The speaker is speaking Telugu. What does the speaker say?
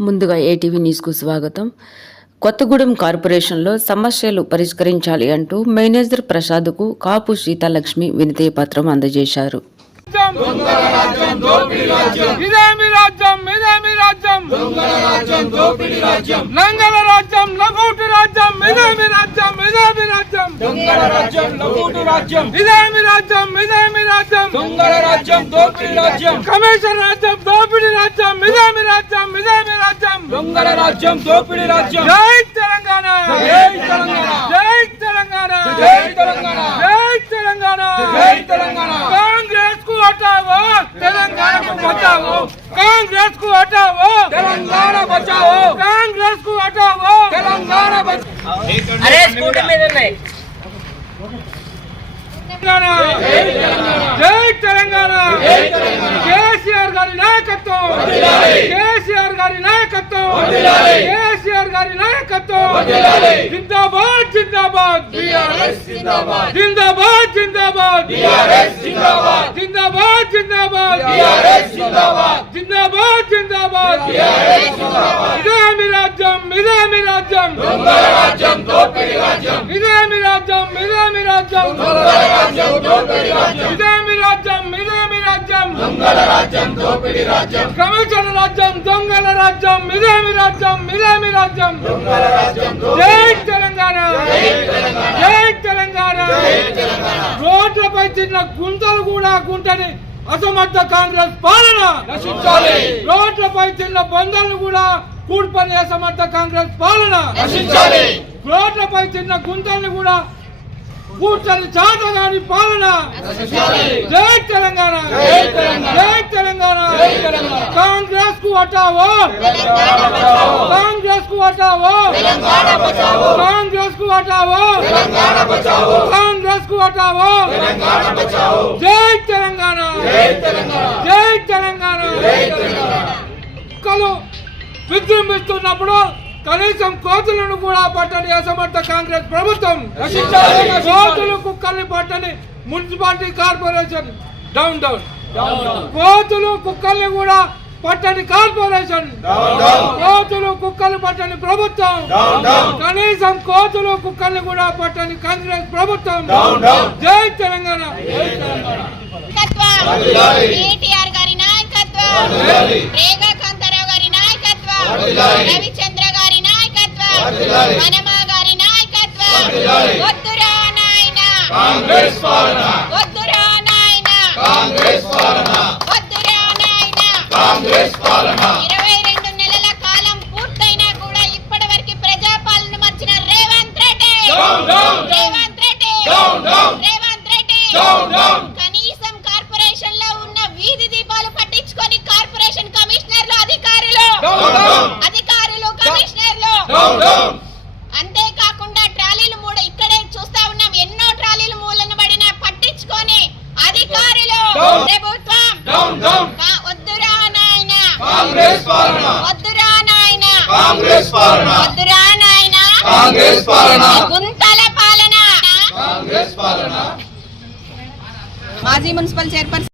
ముందుగా ఏటీవీ న్యూస్కు స్వాగతం. కొత్తగూడెం కార్పొరేషన్లో సమస్యలు పరిష్కరించాలి అంటూ మేనేజర్ ప్రసాద్కు కాపు సీతాలక్ష్మి వినతి పత్రం అందజేశారు. రాజ్యం రాజ్యం? దోపిడి రాజ్యం? దొంగల రాజ్యం లగూటు రాజ్యం. ఇదేమి రాజ్యం? ఇదేమి రాజ్యం? దొంగల రాజ్యం దోపిడి రాజ్యం. కమిషన్ రాజ్యం దోపిడి రాజ్యం ఇదేమి రాజ్యం? ఇదేమి రాజ్యం? దొంగల రాజ్యం దోపిడి రాజ్యం. జై తెలంగాణ! జై తెలంగాణ! జై తెలంగాణ! జై తెలంగాణ! జై తెలంగాణ! జై తెలంగాణ! కాంగ్రెస్కు హటావో తెలంగాణ కు బచావో? కాంగ్రెస్కు హటావో తెలంగాణ బచావో! కాంగ్రెస్కు హటావో తెలంగాణ బచావో! అరే స్కూటీ మీద ఉన్నాయి. తెలంగాణ! జై తెలంగాణ! కేసీఆర్ గారి నాయకత్వం! కేసీఆర్ గారి నాయకత్వం! కేసీఆర్ గారి నాయకత్వం! జిందాబాద్ జిందాబాద్! జిందాబాద్. జిందాబాద్ జిందాబాద్. జిందాబాద్ జిందాబాద్! జిందాబాద్. ఇదేమి రాజ్యం ఇదేమి రాజ్యం. రాజ్యం దోపిడి రాజ్యం. ఇదేమి రాజ్యం ఇదేమి రాజ్యం. ఇదేమి రాజ్యం ఇదేమి రాజ్యం. దొంగల రాజ్యం దోపిడి రాజ్యం. కమిషన్ రాజ్యం దొంగల రాజ్యం ఇదేమి రాజ్యం ఇదేమి రాజ్యం. దొంగల రాజ్యం జై తెలంగాణ. జై తెలంగాణ. రోడ్లపై చిన్న గుంతలు కూడా గుంటని అసమర్థ కాంగ్రెస్ పాలన నశించాలి రోడ్లపై చిన్న బంధాలను కూడా కూడ్పని అసమర్థ కాంగ్రెస్ పాలన నశించాలి రోడ్లపై చిన్న గుంతల్ని కూడా కూర్చొని చాటగాని పాలన జై తెలంగాణ. జై తెలంగాణ. కాంగ్రెస్కు హటావో కాంగ్రెస్కు హటావో కాంగ్రెస్కు హటావో కాంగ్రెస్ హటావో జై తెలంగాణ! జై తెలంగాణ! కుక్కలు విజృంభిస్తున్నప్పుడు కనీసం కోతులను కూడా పట్టని అసమర్థ కాంగ్రెస్ ప్రభుత్వం. కోతులు కుక్కల్ని పట్టని మున్సిపాలిటీ కార్పొరేషన్. డౌన్ డౌన్ కోతులు కుక్కల్ని కూడా పట్టని కార్పొరేషన్. కోతులు కుక్కలు పట్టని ప్రభుత్వం. కనీసం కోతులు కుక్కల్ని కూడా పట్టని కాంగ్రెస్ ప్రభుత్వం. జై తెలంగాణ. కేటీఆర్ గారి నాయకత్వం. వర్ధిల్లాలి. రేగా కాంతారావు గారి నాయకత్వం. రవిచంద్ర గారి నాయకత్వం. గారి నాయకత్వం. వద్దురా నాయన. కాంగ్రెస్ పాలన. వద్దురా నాయన. కాంగ్రెస్ పాలన. ఇరవై రెండు నెలల కాలం పూర్తయినా కూడా ఇప్పటి వరకు ప్రజాపాలన మర్చిన Revanth Reddy down, down. Revanth Reddy down, down. కనీసం కార్పొరేషన్లో ఉన్న వీధి దీపాలు పట్టించుకొని కార్పొరేషన్ కమిషనర్లు అధికారులు డౌన్, డౌన్. అధికారులు కమిషనర్లు డౌన్ డౌన్ అంతేకాకుండా ట్రాలీలు మూడ ఇక్కడే చూస్తా ఉన్నాం ఎన్నో ట్రాలీలు మూలన పడిన పట్టించుకొని అధికారులు డౌన్. ప్రభుత్వం డౌన్ డౌన్ కా- వద్దురా నాయన కాంగ్రెస్ పాలన వద్దురా నాయన కాంగ్రెస్ పాలన. వద్దురా నాయన కాంగ్రెస్ పాలన. గుంతల పాలన. కాంగ్రెస్ పాలన. మాజీ మున్సిపల్ చైర్పర్సన్